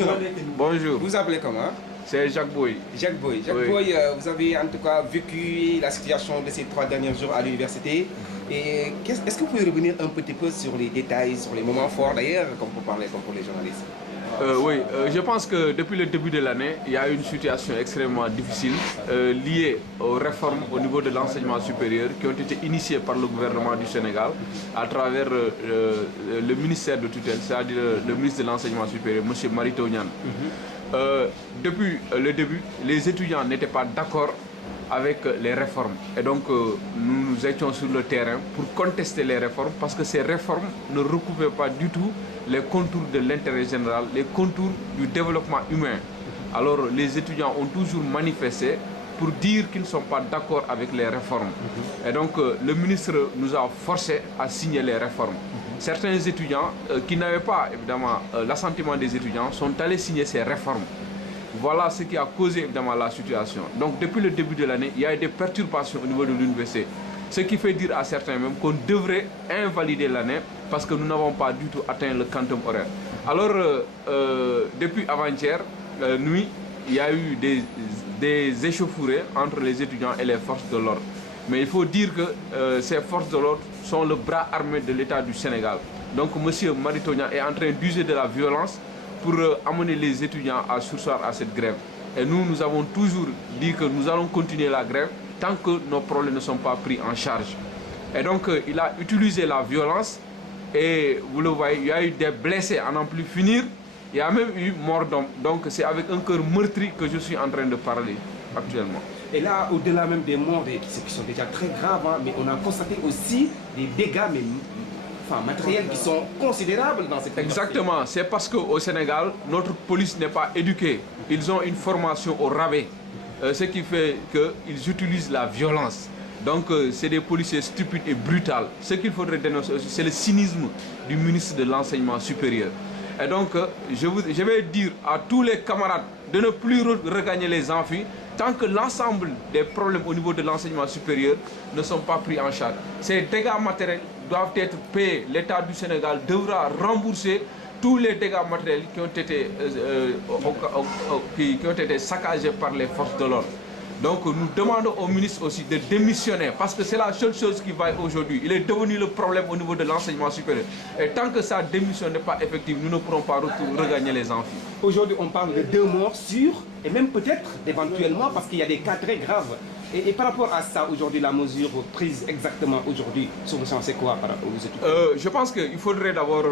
Bonjour. Bonjour. Vous vous appelez comment? C'est Jacques Boy. Jacques Boy. Jacques Boy, vous avez en tout cas vécu la situation de ces 3 derniers jours à l'université. Et est-ce que vous pouvez revenir un petit peu sur les détails, sur les moments forts d'ailleurs, comme pour parler, comme pour les journalistes? Oui, je pense que depuis le début de l'année, il y a une situation extrêmement difficile liée aux réformes au niveau de l'enseignement supérieur qui ont été initiées par le gouvernement du Sénégal à travers le ministère de tutelle, c'est-à-dire le ministre de l'enseignement supérieur, M. Mary Teuw Niane. Depuis le début, les étudiants n'étaient pas d'accord avec les réformes. Et donc, nous étions sur le terrain pour contester les réformes parce que ces réformes ne recoupaient pas du tout les contours de l'intérêt général, les contours du développement humain. Alors, les étudiants ont toujours manifesté pour dire qu'ils ne sont pas d'accord avec les réformes. Et donc, le ministre nous a forcés à signer les réformes. Certains étudiants qui n'avaient pas, évidemment, l'assentiment des étudiants sont allés signer ces réformes. Voilà ce qui a causé évidemment la situation. Donc depuis le début de l'année, il y a eu des perturbations au niveau de l'université. Ce qui fait dire à certains même qu'on devrait invalider l'année parce que nous n'avons pas du tout atteint le quantum horaire. Alors depuis avant-hier, nuit, il y a eu des échauffourées entre les étudiants et les forces de l'ordre. Mais il faut dire que ces forces de l'ordre sont le bras armé de l'État du Sénégal. Donc M. Mary Teuw Niane est en train d'user de la violence pour amener les étudiants à surseoir à cette grève. Et nous avons toujours dit que nous allons continuer la grève tant que nos problèmes ne sont pas pris en charge. Et donc, il a utilisé la violence et vous le voyez, il y a eu des blessés à n'en plus finir. Il y a même eu mort d'homme. Donc, c'est avec un cœur meurtri que je suis en train de parler actuellement. Et là, au-delà même des morts qui sont déjà très graves, hein, mais on a constaté aussi des dégâts matériels qui sont considérables dans cette université. Exactement, c'est parce qu'au Sénégal, notre police n'est pas éduquée. Ils ont une formation au rabais, ce qui fait qu'ils utilisent la violence. Donc c'est des policiers stupides et brutaux. Ce qu'il faudrait dénoncer aussi, c'est le cynisme du ministre de l'Enseignement supérieur. Et donc je vais dire à tous les camarades de ne plus regagner les amphis tant que l'ensemble des problèmes au niveau de l'enseignement supérieur ne sont pas pris en charge. Ces dégâts matériels doivent être payés. L'État du Sénégal devra rembourser tous les dégâts matériels qui ont été saccagés par les forces de l'ordre. Donc nous demandons au ministre aussi de démissionner parce que c'est la seule chose qui va aujourd'hui. Il est devenu le problème au niveau de l'enseignement supérieur. Et tant que sa démission n'est pas effective, nous ne pourrons pas regagner les amphis. Aujourd'hui, on parle de 2 morts sûrs et même peut-être éventuellement parce qu'il y a des cas très graves. Et par rapport à ça, aujourd'hui, la mesure prise exactement aujourd'hui sur le champ, c'est quoi par rapport aux étudiants? Je pense qu'il faudrait d'abord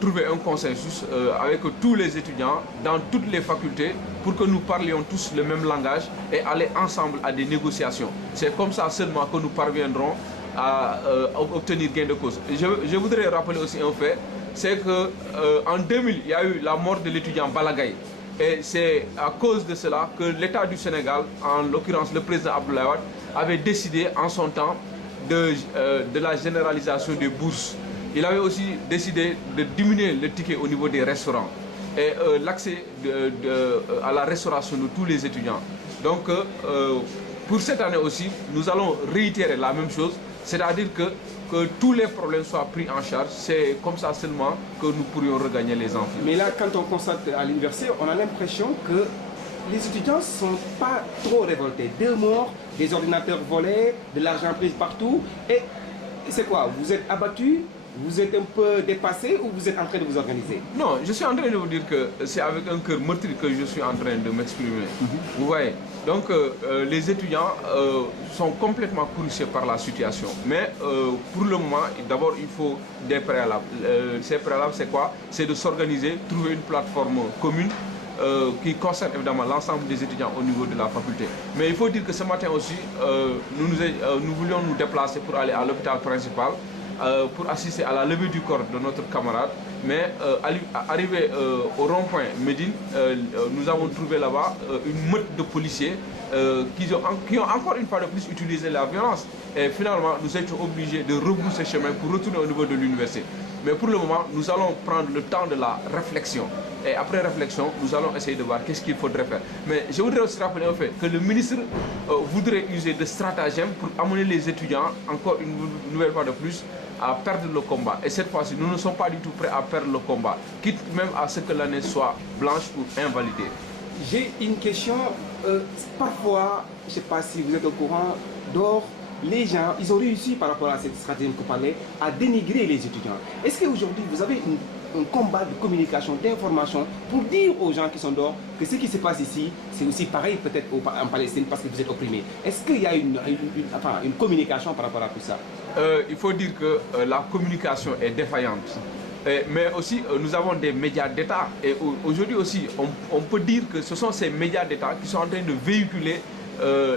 trouver un consensus avec tous les étudiants dans toutes les facultés pour que nous parlions tous le même langage et aller ensemble à des négociations. C'est comme ça seulement que nous parviendrons à obtenir gain de cause. Je voudrais rappeler aussi un fait, c'est qu'en 2000, il y a eu la mort de l'étudiant Balagaï. Et c'est à cause de cela que l'État du Sénégal, en l'occurrence le président Abdoulaye Wade, avait décidé en son temps de la généralisation des bourses. Il avait aussi décidé de diminuer le ticket au niveau des restaurants et l'accès à la restauration de tous les étudiants. Donc pour cette année aussi, nous allons réitérer la même chose, c'est-à-dire que tous les problèmes soient pris en charge. C'est comme ça seulement que nous pourrions regagner les amphis. Mais là, quand on constate à l'université, on a l'impression que les étudiants ne sont pas trop révoltés. 2 morts, des ordinateurs volés, de l'argent pris partout. Et c'est quoi? Vous êtes abattus? Vous êtes un peu dépassé ou vous êtes en train de vous organiser? Non, je suis en train de vous dire que c'est avec un cœur meurtri que je suis en train de m'exprimer. Vous voyez? Donc les étudiants sont complètement courroucés par la situation. Mais pour le moment, d'abord il faut des préalables. Ces préalables, c'est quoi? C'est de s'organiser, trouver une plateforme commune qui concerne évidemment l'ensemble des étudiants au niveau de la faculté. Mais il faut dire que ce matin aussi, nous voulions nous déplacer pour aller à l'hôpital principal pour assister à la levée du corps de notre camarade. Mais arrivé au rond-point Médine, nous avons trouvé là-bas une meute de policiers qui ont encore une fois de plus utilisé la violence. Et finalement, nous étions obligés de rebrousser chemin pour retourner au niveau de l'université. Mais pour le moment, nous allons prendre le temps de la réflexion. Et après réflexion, nous allons essayer de voir qu'est-ce qu'il faudrait faire. Mais je voudrais aussi rappeler un fait, que le ministre voudrait user de stratagèmes pour amener les étudiants, encore une nouvelle fois de plus, à perdre le combat. Et cette fois-ci, nous ne sommes pas du tout prêts à perdre le combat, quitte même à ce que l'année soit blanche ou invalidée. J'ai une question. Parfois, je ne sais pas si vous êtes au courant, d'or, les gens, ils ont réussi par rapport à cette stratégie que vous parlez, à dénigrer les étudiants. Est-ce qu'aujourd'hui, vous avez un combat de communication, d'information, pour dire aux gens qui sont dehors que ce qui se passe ici, c'est aussi pareil peut-être en Palestine parce que vous êtes opprimés? Est-ce qu'il y a une communication par rapport à tout ça? Il faut dire que la communication est défaillante. Mais aussi, nous avons des médias d'État. Et aujourd'hui aussi, on peut dire que ce sont ces médias d'État qui sont en train de véhiculer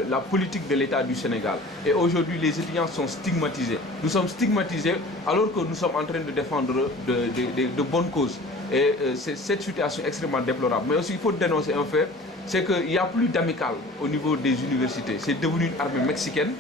la politique de l'État du Sénégal. Et aujourd'hui, les étudiants sont stigmatisés. Nous sommes stigmatisés alors que nous sommes en train de défendre de bonnes causes. Et c'est cette situation extrêmement déplorable. Mais aussi, il faut dénoncer un fait, c'est qu'il n'y a plus d'amicale au niveau des universités. C'est devenu une armée mexicaine.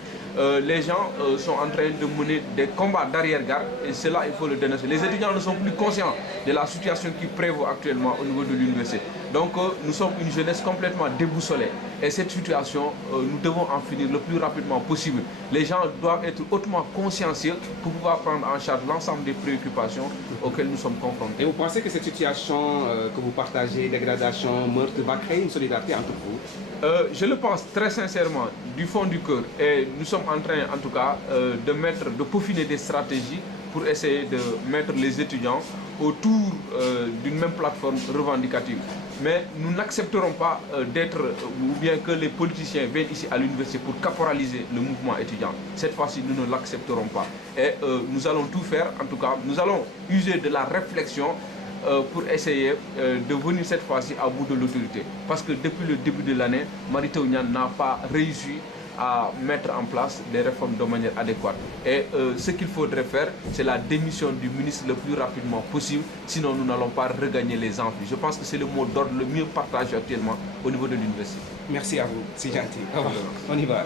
Les gens sont en train de mener des combats d'arrière-garde et cela, il faut le dénoncer. Les étudiants ne sont plus conscients de la situation qui prévaut actuellement au niveau de l'université. Donc nous sommes une jeunesse complètement déboussolée et cette situation, nous devons en finir le plus rapidement possible. Les gens doivent être hautement consciencieux pour pouvoir prendre en charge l'ensemble des préoccupations auxquelles nous sommes confrontés. Et vous pensez que cette situation que vous partagez, dégradation, meurtre, va créer une solidarité entre vous? Je le pense très sincèrement, du fond du cœur. Et nous sommes en train, en tout cas, de peaufiner des stratégies pour essayer de mettre les étudiants autour d'une même plateforme revendicative. Mais nous n'accepterons pas d'être, ou bien que les politiciens viennent ici à l'université pour caporaliser le mouvement étudiant. Cette fois-ci, nous ne l'accepterons pas. Et nous allons tout faire, en tout cas, nous allons user de la réflexion pour essayer de venir cette fois-ci à bout de l'autorité. Parce que depuis le début de l'année, Mary Teuw Niane n'a pas réussi à mettre en place des réformes de manière adéquate. Et ce qu'il faudrait faire, c'est la démission du ministre le plus rapidement possible, sinon nous n'allons pas regagner les amphis. Je pense que c'est le mot d'ordre le mieux partagé actuellement au niveau de l'université. Merci à vous, c'est gentil. On y va.